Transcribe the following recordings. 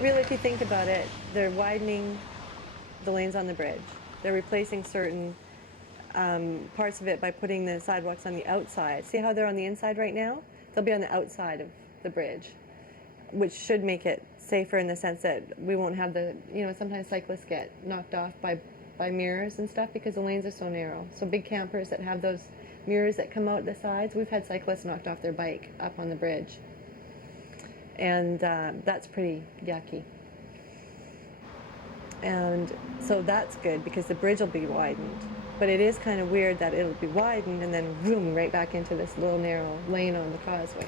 Really, if you think about it, they're widening the lanes on the bridge. They're replacing certain parts of it by putting the sidewalks on the outside. See how they're on the inside right now? They'll be on the outside of the bridge, which should make it safer in the sense that we won't have the, sometimes cyclists get knocked off by mirrors and stuff because the lanes are so narrow. So big campers that have those mirrors that come out the sides, we've had cyclists knocked off their bike up on the bridge. And that's pretty yucky. And so that's good because the bridge will be widened. But it is kind of weird that it'll be widened and then boom, right back into this little narrow lane on the causeway.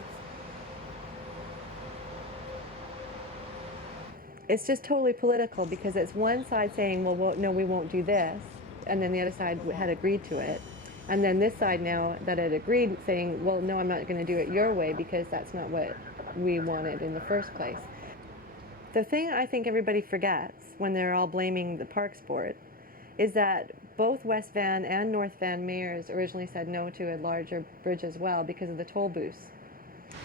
It's just totally political because it's one side saying, well, no, we won't do this, and then the other side had agreed to it. And then this side now that had agreed saying, well, no, I'm not going to do it your way because that's not what we wanted in the first place. The thing I think everybody forgets when they're all blaming the Parks Board is that both West Van and North Van mayors originally said no to a larger bridge as well because of the toll booths.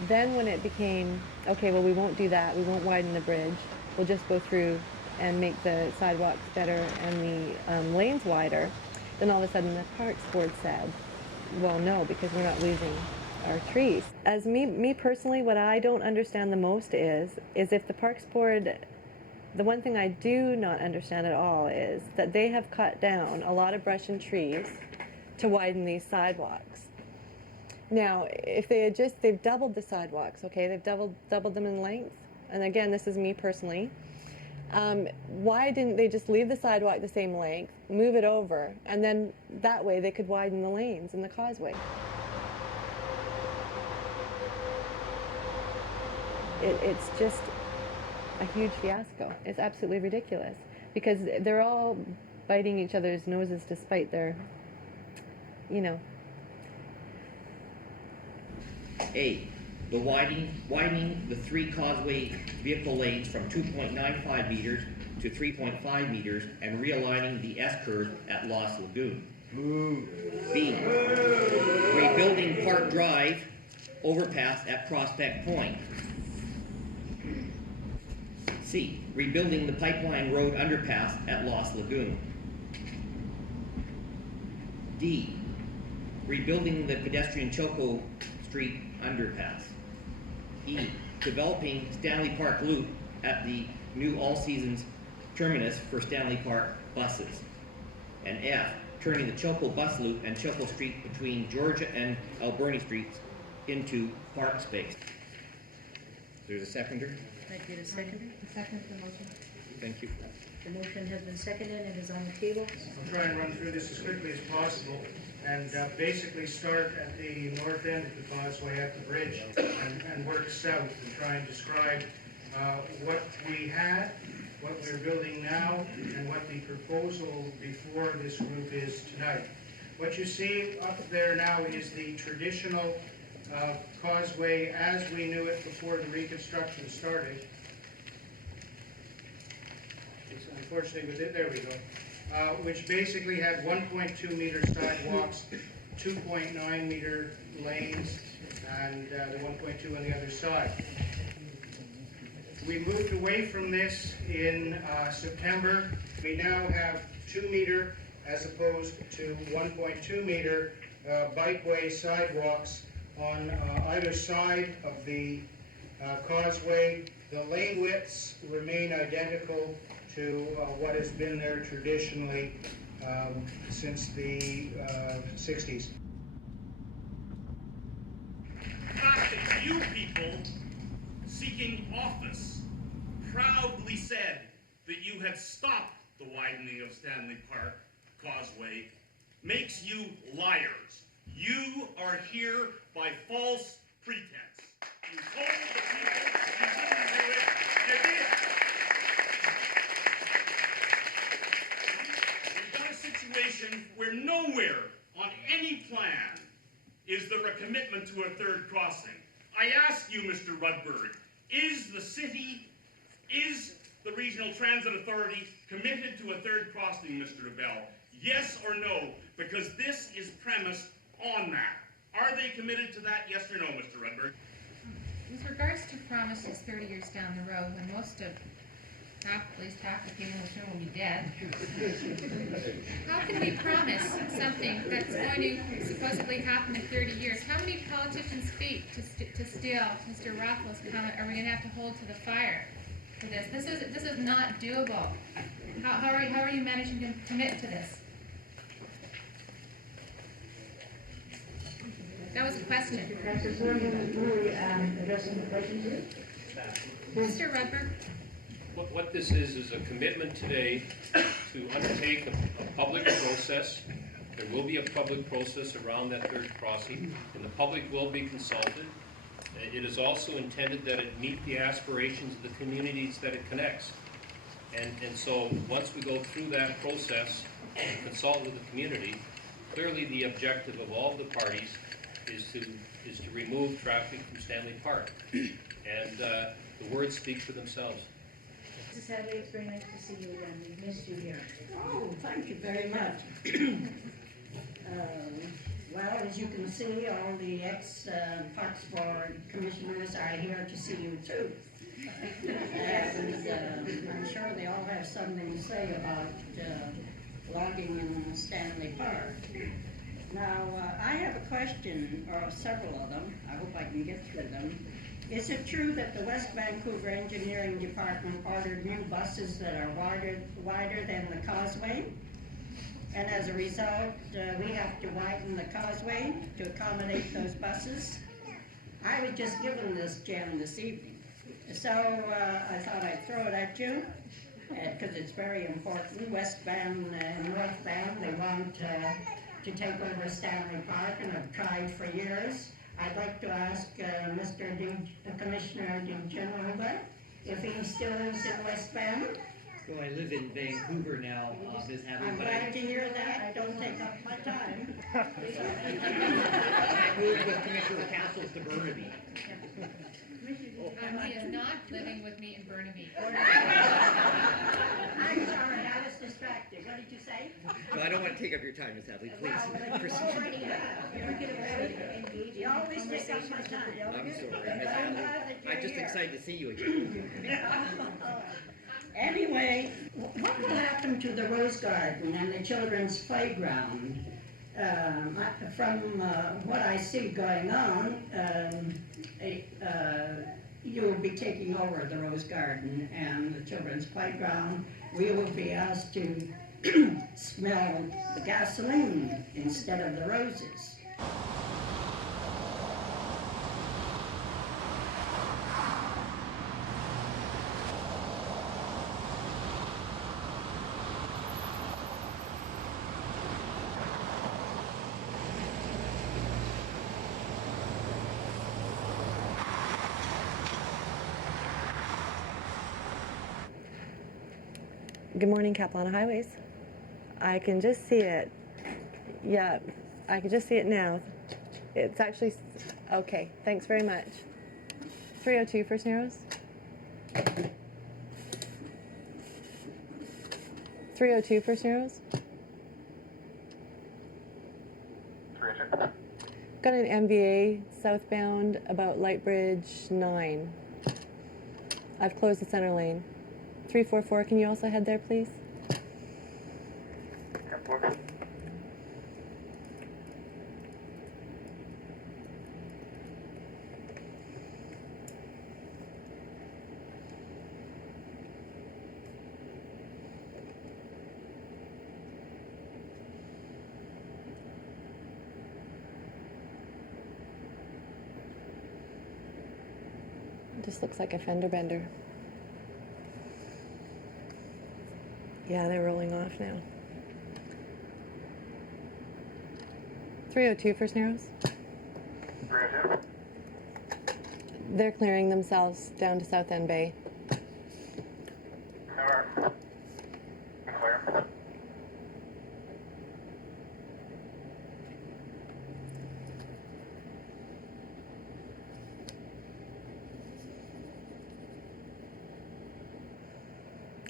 Then when it became, okay, well, we won't do that, we won't widen the bridge, we'll just go through and make the sidewalks better and the lanes wider, then all of a sudden the Parks Board said, well, no, because we're not losing our trees. As me personally, what I don't understand the most is if the Parks Board, the one thing I do not understand at all is that they have cut down a lot of brush and trees to widen these sidewalks. Now, if they've doubled the sidewalks, okay, they've doubled them in length, and again, this is me personally, why didn't they just leave the sidewalk the same length, move it over, and then that way they could widen the lanes in the causeway? It's just a huge fiasco. It's absolutely ridiculous because they're all biting each other's noses despite their, A. The widening the three causeway vehicle lanes from 2.95 meters to 3.5 meters and realigning the S-curve at Lost Lagoon. B. Rebuilding Park Drive overpass at Prospect Point. C. Rebuilding the Pipeline Road underpass at Lost Lagoon. D. Rebuilding the pedestrian Choco Street underpass. E. Developing Stanley Park Loop at the new all-seasons terminus for Stanley Park buses. And F. Turning the Choco bus loop and Choco Street between Georgia and Alberni Streets into park space. There's a seconder? I get a seconder. Second the motion. Thank you. The motion has been seconded and is on the table. I'll try and run through this as quickly as possible and basically start at the north end of the causeway at the bridge and work south and try and describe what we had, what we're building now, and what the proposal before this group is tonight. What you see up there now is the traditional causeway as we knew it before the reconstruction started. Unfortunately, there we go. Which basically had 1.2 meter sidewalks, 2.9 meter lanes, and the 1.2 on the other side. We moved away from this in September. We now have 2 meter as opposed to 1.2 meter bikeway sidewalks on either side of the causeway. The lane widths remain identical to what has been there traditionally since the 60s. The fact that you people seeking office proudly said that you had stopped the widening of Stanley Park Causeway makes you liars. You are here by false pretense. You told the people you wouldn't do it, you did. We've got a situation where nowhere on any plan is there a commitment to a third crossing. I ask you, Mr. Rudberg, is the city, is the Regional Transit Authority committed to a third crossing, Mr. Abell? Yes or no? Because this is premised on that. Are they committed to that, yes or no, Mr. Rudberg? With regards to promises 30 years down the road, when most of at least half the people in this room will be dead. How can we promise something that's going to supposedly happen in 30 years? How many politicians' feet to steal Mr. Rothwell's comment are we going to have to hold to the fire for this? This is not doable. How are you managing to commit to this? That was a question. Addressing the question, please. Mr. Rudberg? What this is a commitment today to undertake a public process. There will be a public process around that third crossing, and the public will be consulted. It is also intended that it meet the aspirations of the communities that it connects. And so once we go through that process and consult with the community, clearly the objective of all the parties is to remove traffic from Stanley Park. And the words speak for themselves. Mrs. Hadley, it's very nice to see you again. We missed you here. Oh, thank you very much. Well, as you can see, all the ex-Parks Board commissioners are here to see you too. And I'm sure they all have something to say about logging in Stanley Park. Now, I have a question, or several of them. I hope I can get through them. Is it true that the West Vancouver Engineering Department ordered new buses that are wider than the causeway? And as a result, we have to widen the causeway to accommodate those buses? I was just given this gem this evening. So I thought I'd throw it at you, because it's very important. Westbound and northbound, they want to take over Stanley Park, and have tried for years. I'd like to ask Commissioner DeGeneres if he still lives in Westbound. So I live in Vancouver now, Ms. Hadley, I'm but glad to hear that. Don't take up my time. I moved with Commissioner Castles to Burnaby. He is not living with me in Burnaby. I'm sorry, I was distracted. What did you say? No, I don't want to take up your time, Ms. Hadley, please. Well, but you already have. You always take up my time. I'm sorry, But Ms. I'm Hadley. glad that you're I'm just here. excited to see you again. Anyway, what will happen to the Rose Garden and the children's playground? From what I see going on, you will be taking over the Rose Garden and the children's playground. We will be asked to smell the gasoline instead of the roses. Good morning, Capilano Highways. I can just see it. Yeah, I can just see it now. It's actually, okay, thanks very much. 302 First Narrows. 302 First Narrows. 302. Got an MVA southbound about Lightbridge 9. I've closed the center lane. 344, can you also head there, please? Just looks like a fender bender. Yeah, they're rolling off now. 302 First Narrows. 302. They're clearing themselves down to South End Bay. Clear. Clear.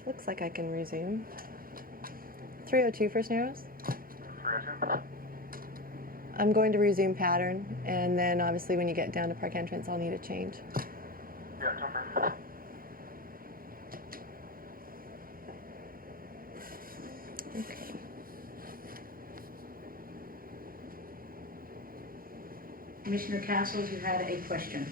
Looks like I can resume. 302 First Narrows. 302. I'm going to resume pattern, and then obviously when you get down to park entrance, I'll need a change. Yeah, jumper. Commissioner Castles, you had a question.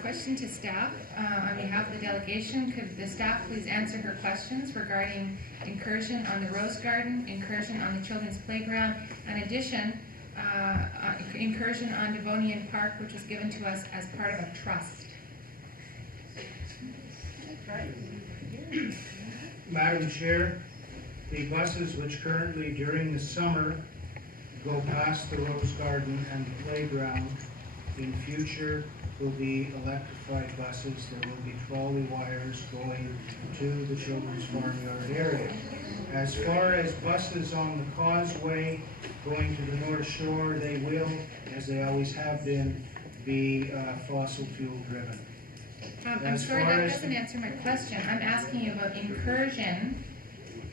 Question to staff. On behalf of the delegation, could the staff please answer her questions regarding incursion on the rose garden, incursion on the children's playground, in addition, incursion on Devonian Park, which was given to us as part of a trust. Madam Chair, the buses which currently during the summer go past the Rose Garden and the playground in future will be electrified buses. There will be trolley wires going to the children's farmyard area. As far as buses on the causeway going to the North Shore, they will, as they always have been, be fossil fuel driven. I'm sorry, that doesn't answer my question. I'm asking you about incursion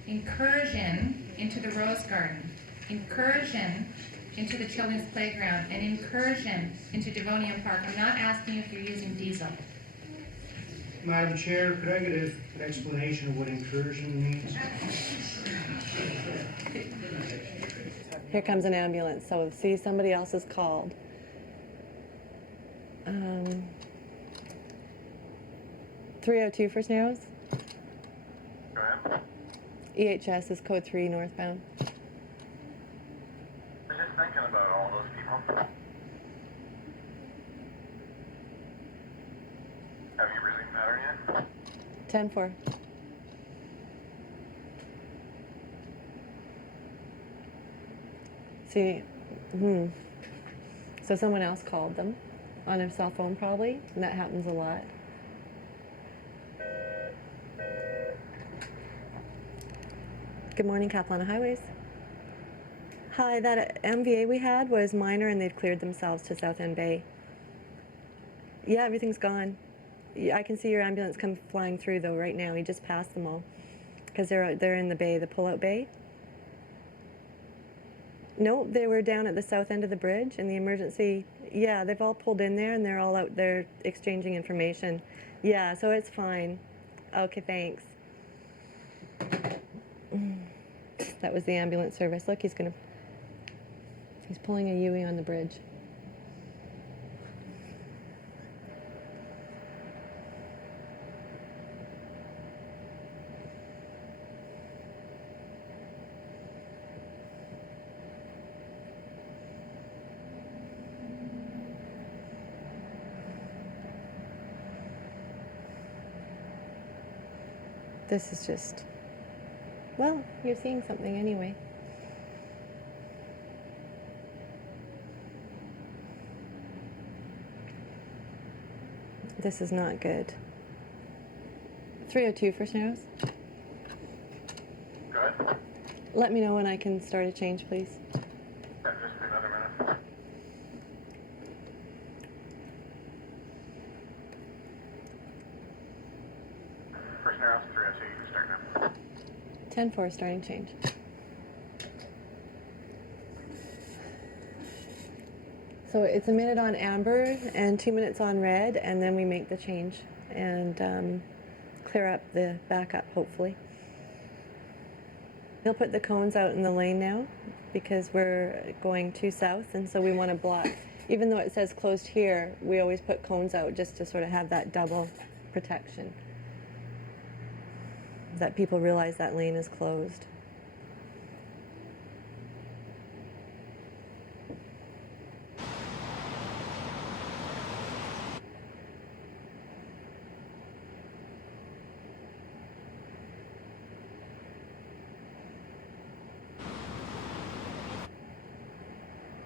into the rose garden, incursion into the children's playground, and incursion into Devonian Park. I'm not asking if you're using diesel. Madam Chair, could I get an explanation of what incursion means? Here comes an ambulance. So see, somebody else is called. 302 for Narrows. Go ahead. EHS is code 3 northbound. I was just thinking about all those people. Have you really mattered yet? 10-4. See, so someone else called them on their cell phone probably, and that happens a lot. Good morning, Capilano Highways. Hi, that MVA we had was minor and they've cleared themselves to South End Bay. Yeah, everything's gone. Yeah, I can see your ambulance come flying through though right now. He just passed them all because they're in the bay, the pull-out bay. No, they were down at the south end of the bridge in the emergency. Yeah, they've all pulled in there and they're all out there exchanging information. Yeah, so it's fine. Okay, thanks. That was the ambulance service. Look, he's pulling a Yui on the bridge. This is just, well, you're seeing something anyway. This is not good. 302 for Narrows. Go ahead. Let me know when I can start a change, please. Yeah, just another minute. First narrows, 302, you can start now. 10-4, starting change. So it's a minute on amber and 2 minutes on red, and then we make the change and clear up the backup, hopefully. He'll put the cones out in the lane now because we're going too south, and so we want to block. Even though it says closed here, we always put cones out just to sort of have that double protection, that people realize that lane is closed.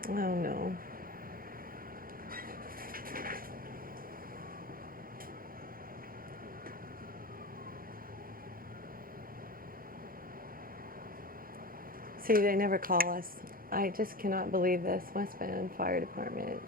Oh no. See, they never call us. I just cannot believe this. West Van Fire Department.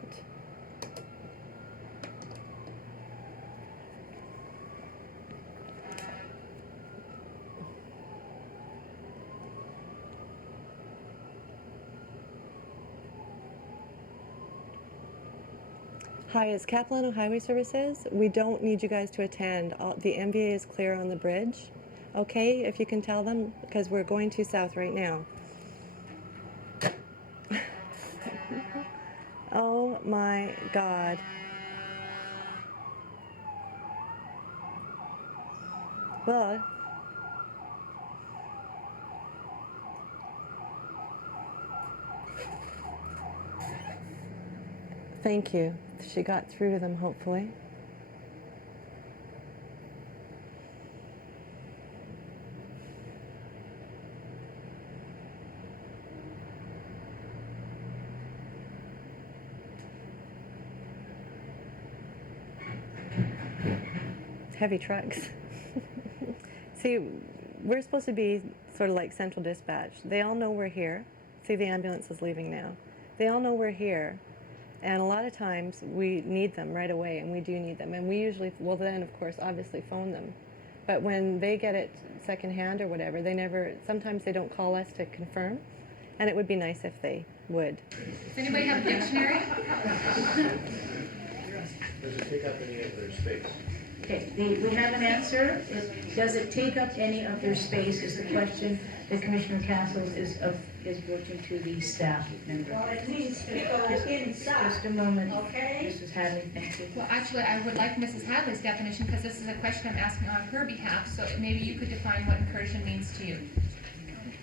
Hi, it's Capilano Highway Services. We don't need you guys to attend. The MVA is clear on the bridge. Okay, if you can tell them, because we're going too south right now. Oh, Oh my God. Well, thank you. She got through to them, hopefully. Heavy trucks. See, we're supposed to be sort of like central dispatch. They all know we're here. See, the ambulance is leaving now. They all know we're here. And a lot of times we need them right away, and we do need them. And we usually, well then, of course, obviously phone them. But when they get it secondhand or whatever, they never, sometimes they don't call us to confirm. And it would be nice if they would. Does anybody have a dictionary? Does it take up any of their space? Okay, we have an answer. Does it take up any of their space is the question that Commissioner Castles is working to the staff member. Well, it needs to go inside. Just a moment. Okay. Mrs. Hadley, thank you. Well, actually, I would like Mrs. Hadley's definition because this is a question I'm asking on her behalf, so maybe you could define what incursion means to you.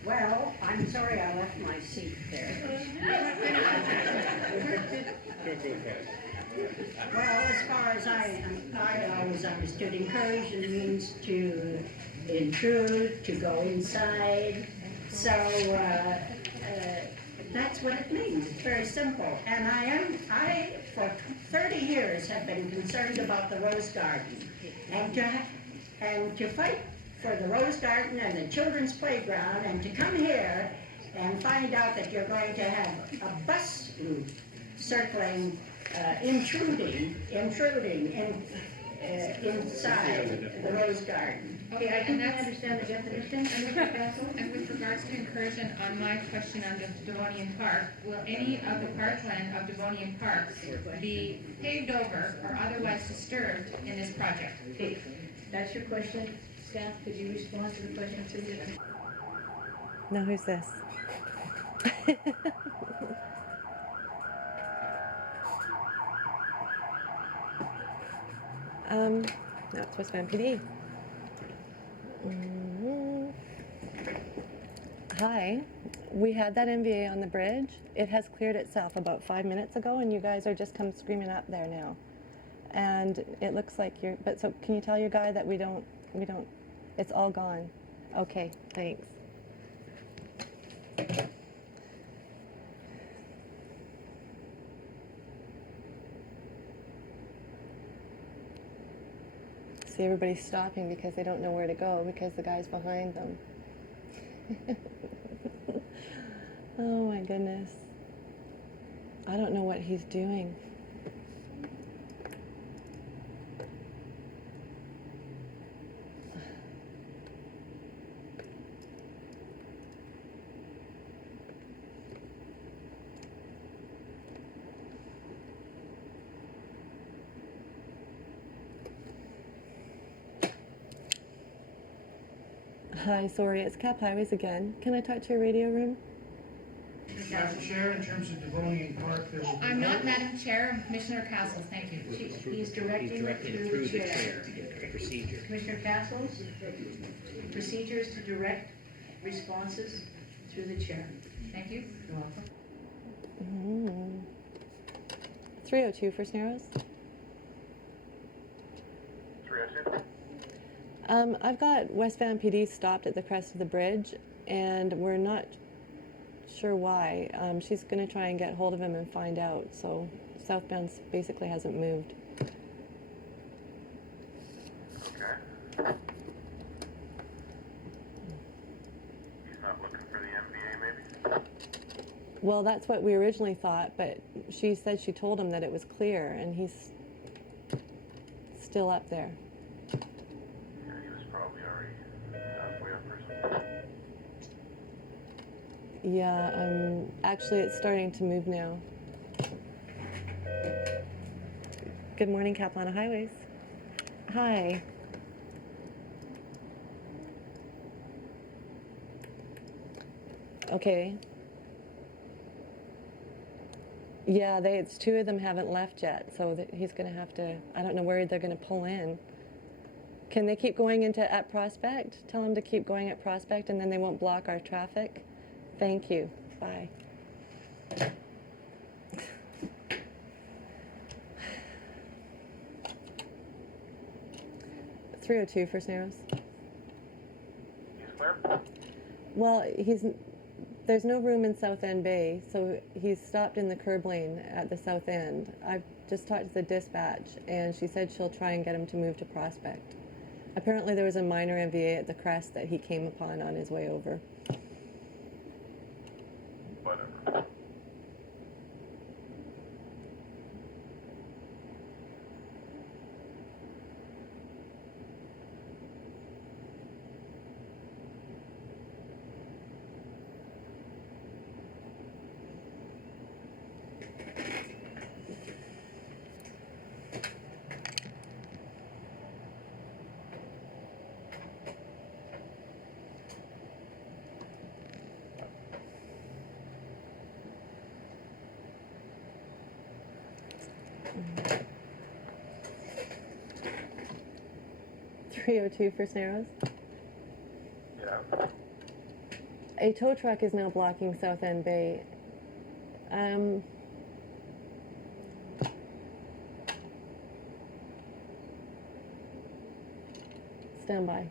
Well, I'm sorry I left my seat there. Well, as far as I always understood, incursion means to intrude, to go inside. So that's what it means. It's very simple. And I for 30 years have been concerned about the Rose Garden, and to fight for the Rose Garden and the children's playground, and to come here and find out that you're going to have a bus loop circling, intruding inside the Rose Garden. Okay, I think I understand the definition. And with regards to incursion, on my question on the Devonian Park, will any of the parkland of Devonian Park be paved over or otherwise disturbed in this project? Okay, that's your question. Staff, could you respond to the question, please? Now who's this? No, it's West Van PD. Hi, we had that MVA on the bridge. It has cleared itself about 5 minutes ago, and you guys are just come screaming up there now. And it looks like you're, but so can you tell your guy that we don't, it's all gone. Okay, thanks. See, everybody's stopping because they don't know where to go because the guy's behind them. Oh my goodness. I don't know what he's doing. Hi, sorry, it's Cap Highways again. Can I talk to your radio room? Madam Chair, in terms of Devonian Park, there will be I'm not Madam Chair, I'm Commissioner Castles, thank you. He's directing it through the chair. Procedure. Commissioner Castles, procedure is to direct responses through the chair. Thank you. You're welcome. 302 First Narrows. 302. I've got West Van PD stopped at the crest of the bridge, and we're not sure why. She's going to try and get hold of him and find out. So southbound basically hasn't moved. Okay. He's not looking for the MVA, maybe? Well, that's what we originally thought, but she said she told him that it was clear, and he's still up there. Yeah, he was probably already halfway up or something. Yeah, actually it's starting to move now. Good morning, Caplana Highways. Hi. Okay. Yeah, it's two of them haven't left yet, so that he's going to have to, I don't know where they're going to pull in. Can they keep going at Prospect? Tell them to keep going at Prospect and then they won't block our traffic. Thank you. Bye. .302 for Snaros. He's clear? Well, there's no room in South End Bay, so he's stopped in the curb lane at the south end. I've just talked to the dispatch, and she said she'll try and get him to move to Prospect. Apparently there was a minor MVA at the crest that he came upon on his way over. Whatever. .302 for Snaros. Yeah. A tow truck is now blocking South End Bay. Stand by.